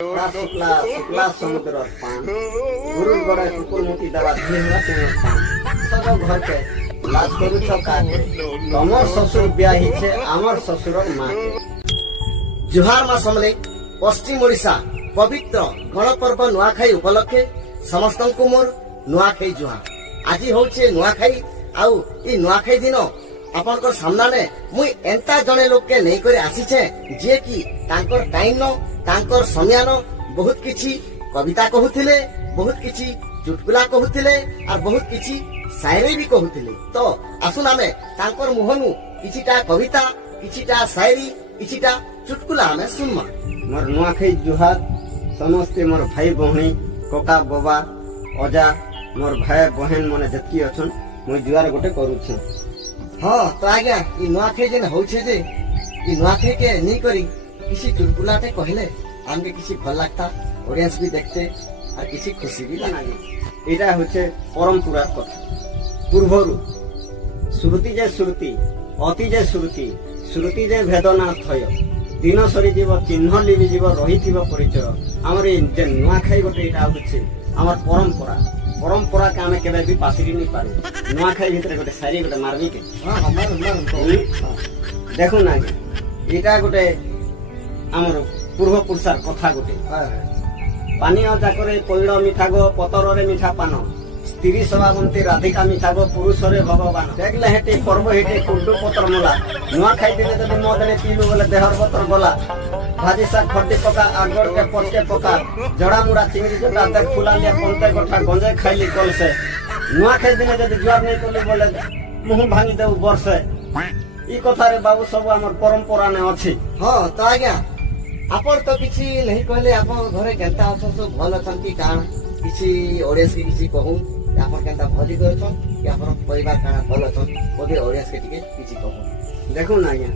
शुक्ला शुक्ला समुद्र पान गुरु गड़े कुकुर मुठी दवा धीरा तेन पान सब घर के लाज करू छ काटे तमर ससुर ब्याही छे आमर ससुर माँ के जुहार मा समले पश्चिम ओडिशा पवित्र गणपर्व नुआखाई उपलक्षे समस्त को मोर नुआखाई जुहार आज होचे नुआखाई आउ ई नुआखाई दिन अपन को सामना ने मुई एंता जने लोग के नहीं करे आसी छे जे की तांकर टाइम नो तांकर समयान बहुत किछि कविता कहूथिले बहुत किछि चुटकुला कहूथिले और बहुत किछि शायरी भी कहूथिले तो आसुन आमे तांकर मुहनु किछिटा कविता किछिटा शायरी किछिटा चुटकुला आमे सुनमा मोर नुआखाई जुहार समस्त मोर भाई बहनी कोका बाबा अजा मोर भाई बहन मने जतकी अछन मुई जुहार गोटे करू छे। हाँ तो आज्ञा ई नुआखाई जेन होछे जे ई नुआखाई के नहीं करी किसी चुटकुलाटे कहले हमके किसी भल लगता ऑडियंस भी देखते और किसी खुशी भी लागे एटा होछे परंपरा कथा पूर्वरु श्रुति जे श्रुति अति जे श्रुति श्रुति जे भेदना थय दिन सरी जीव चिन्ह लिबि जीव रहिथिबो परिचय हमर जे नुआखाई गोटे एटा होछे हमर परंपरा परंपरा के आमे केबे भी पासिरी नहीं पारे नुआखाई भितर गोटे सारी गोटे मारबी के हां हमर देखो ना एटा गोटे आमर पूर्व पुरुषार कथा गोटे पानी जाकरे पैड़ मिठा गो पतर रे मिठा पान स्त्री सभामंत्री राधिका मिठा गो पुरुष रे भगवान देखले हेटे पर्व हेटे कुंडू पत्र मला नुआखाई दिने जदि मदने पीलु बोले देहर पत्र गला भाजी साग खट्टी पका आगड़ के पटके पका जड़ा मुड़ा चिंगड़ी जोटा देख फुला लिया पंते गोठा गंजे खाइली कल से नुआखाई दिने जदि जुआर नहीं कली बोले मुंह भांगी देउ वर्षे ई कथा रे बाबू सब हमर परंपरा ने अछि। हां तो आज्ञा आपण तो किछि नहीं कहले आपण घरे केनता अछ सब भल अछन कि कान किछि ऑडियंस के किछि कहू आपण केनता भजी करछन कि आपण परिवार काना भल अछन ओदे ऑडियंस के टिके किछि कहू देखो ना आज्ञा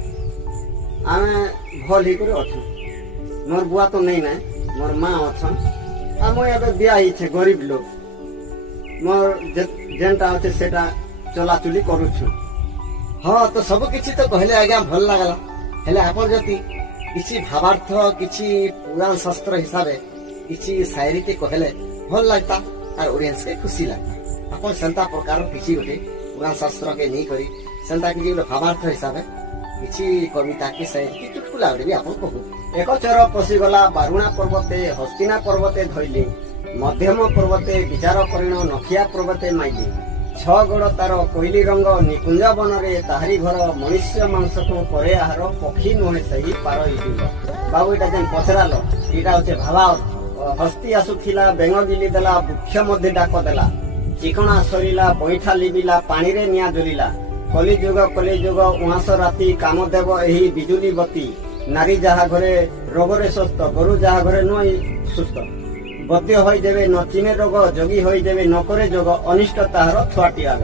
आमे भल ही करे अछु मोर बुआ तो नहीं ना मोर मां अछन आ मोय एबे बियाही छे गरीब लोग मोर जेनटा अछे सेटा चलाचुली करू छु। हाँ तो सब किछि तो कहले आज्ञा भल लागला हेले आपण जति किछि भावार्थ किछि पुराण शास्त्र हिसाबे किछि शायरी के कहले भल लगता और ऑडियंस के खुशी लगता अपन संता प्रकार किछि गोटे पुराण शास्त्र के नहीं करी संता के जे भावार्थ हिसाबे किछि कविता के शायरी के चुटकुला भी अपन कहू एक चर पसी गला बारुणा पर्वते हस्तिना पर्वते धइले मध्यम पर्वते विचार करिण नखिया पर्वते माइले छ गोड़ तार कोइली रंग निकुंज वन रे ताहारी घर मनुष्य मांस को परे आहार पक्षी नुहे सही पार बाबू एटा जेन पचराल एटा होचे भावा हस्ती आसुथिला बेंग गिली देला वृक्ष मध्य डाक देला चिकणा सरीला बैठा लिबिला पानी रे निया जलिला कलिजुग उहास राति काम देव एही बिजुली बत्ती नारी जहा घरे रोगरे सुस्थ गरु जहा घरे नई सुस्थ बद्य होई देवे न चिने रोग जोगी होई देवे न करे जोग अनिष्ट ताहार छुआटी आग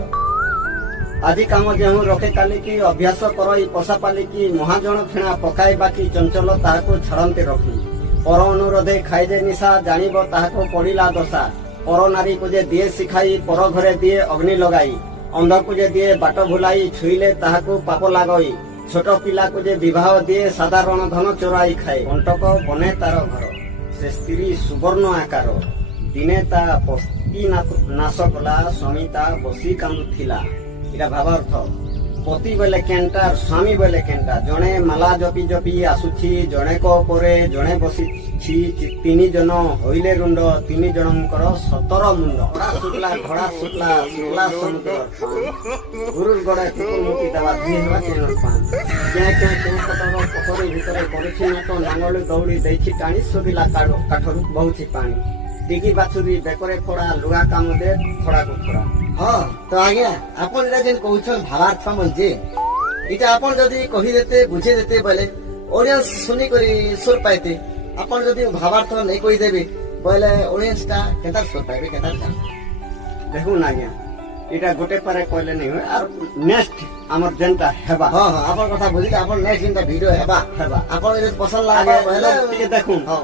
आदि काम जेहु रखे काली की अभ्यास करई पशा पाली की महाजन फेणा पकाई बाकी चंचल ताहाको छड़ंते रखी पर अनुरोधे खाई दे निशा जानिब ताहाको पड़िला दशा पर नारी को जे दिए सिखाई पर घरे दिए अग्नि लगाई अंध को जे दिए बाट भुलाई छुईले ताहाको पाप लागई छोट पिला को जे विवाह दिए साधारण धन चोराई खाए अंटक बने तार घर से स्त्री सुवर्ण आकार दिने ता पस्ती नाश कला स्वामी ता बसी कांदुथिला इटा भावार्थ पति बेले केंटा स्वामी बेले केंटा जणे माला जपी जपी आसुछि जणे को परे जणे बसी छि तीन जन होइले रुंड तीन जनकर 17 मुंड घोड़ा शुक्ला शुक्ला समुद्र गुरु गड़े कुकुर मुठी दवा धीरा तेन पान क्या क्या केन कतर पोखरी भितरे करछि न तो नांगल दौड़ी दैछि टाणी सोबिला काठरु बहुछि पानी दिगी बाछुरी बेकरे फोड़ा लुगा काम दे फोड़ा को फोड़ा। हाँ तो आज्ञा आपण एटा जेन कहउछन भावार्थ म्हणजे इटा आपण जदी कहि देते बुझे देते बोले ऑडियंस सुनी करी सुर पाइते आपण जदी भावार्थ नहीं कहि देबे बोले ऑडियंस ता केता सुर पाइबे केता जान देखू ना आज्ञा इटा गोटे पारे कहले नहीं होय और नेक्स्ट हमर जेनटा हेबा। हां हां आपण कथा बुझी आपण नेक्स्ट जेनटा वीडियो हेबा आपण जदी पसंद लागे बोले ठीक देखू हां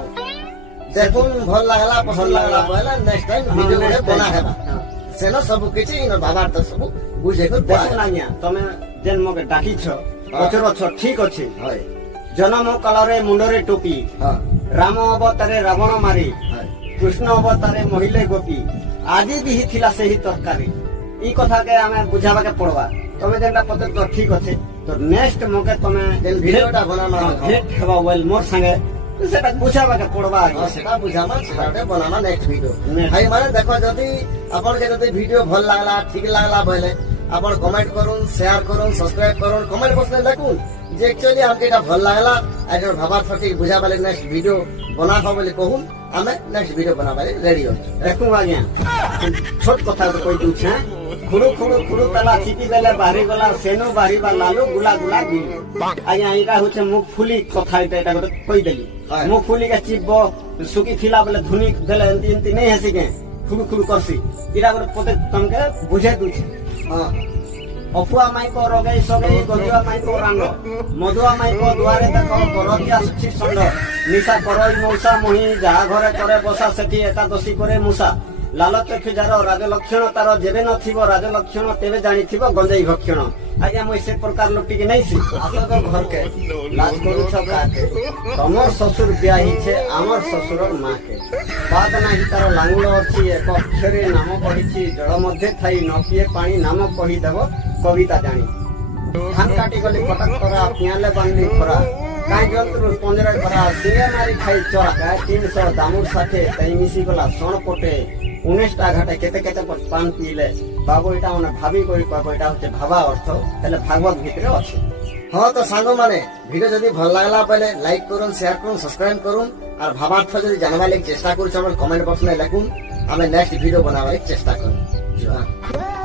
देखून भल लागला पसंद लागला बोले नेक्स्ट टाइम वीडियो बना हेबा सेनो सब किछि इन भावार्थ सब बुझे को देखू ना आज्ञा तमे जेन मके डाकी छ पचर छ ठीक अछि होय जन्म काल रे मुंडरे टोपी हां राम अवतारे रावण मारी कृष्ण अवतारे महिले गोपी आदि भी ही थिला से ही तरकारी ई कथा के हमें बुझावा के पड़वा तमे जेनटा पते तो ठीक अछि तो नेक्स्ट मौके तमे जेन वीडियोटा बनाना भेट हेबा वेल मोर संगे सेटा बुझावा के पड़वा सेटा बुझामा सेटा बनाना नेक्स्ट वीडियो भाई माने देखो जदी अपन के जदी वीडियो भल लागला ठीक लागला बोले अपन कमेंट करूं शेयर करूं सब्सक्राइब करूं कमेंट बॉक्स में लिखूं जे एक्चुअली हमके एटा भल लागला आजर भाबा सठी बुझाबा ले नेक्स्ट वीडियो बनाबा बोले कहूं हमें नेक्स्ट वीडियो बनाबा रेडी हो देखूं आज्ञा छोट कथा तो कोई दूछ है खुरु खुरु खुरु तला चिपी देले बाहरी गला सेनो बाहरी बा लालो गुला गुला बिल आज्ञा इटा होचे मुख फुली कथा एटा गोटे कहि देली मुख फुली के चिपबो सुकी थिला बोले धुनी देले एंती एंती नहीं हसी के खुरु खुरु करसी इरा गोटे पते तमके बुझे दूछ हां अफुआ माई को रगई सगई गजुआ माई को रांग मधुआ माई को दुआरे देखो बरतिया सुची संड निशा करई मौसा मोही जहा घरे करे बसा सेठी एकादशी करे मूसा लालच खिजार राजलक्षण तार जेबे नथिबो राजलक्षण तेबे जानिथिबो गंजई भक्षण आज्ञा मुई से प्रकार लुटी के नहीं सी आसो घर के लाज करू छ काके तमर ससुर ब्याही छे आमर ससुर मां के बात नाही तार लांगुल अछि एक अक्षरे नाम कहिछि जळ मध्ये थाई न पिए पानी नाम कहि देबो कविता जानी धान काटी गली कटक करा पियाले बांधी खरा काई जंत्र 15 करा सिंगे मारी खाई चोरा 300 दामुर साथे तई मिसी गला सोन कोटे 19टा घाटे केते केते पान पीले बाबू एटा माने भाभी कोई बाबू एटा होते भाबा अर्थ तले भागवत भितरे अछि हां तो सांगो माने वीडियो जदी भल लागला पहले लाइक करूं शेयर करूं सब्सक्राइब करूं और भावार्थ जदी जानबा लागि चेष्टा करू हमर कमेंट बॉक्स में लिखूं हमें नेक्स्ट वीडियो बनाबा लागि चेष्टा करूं।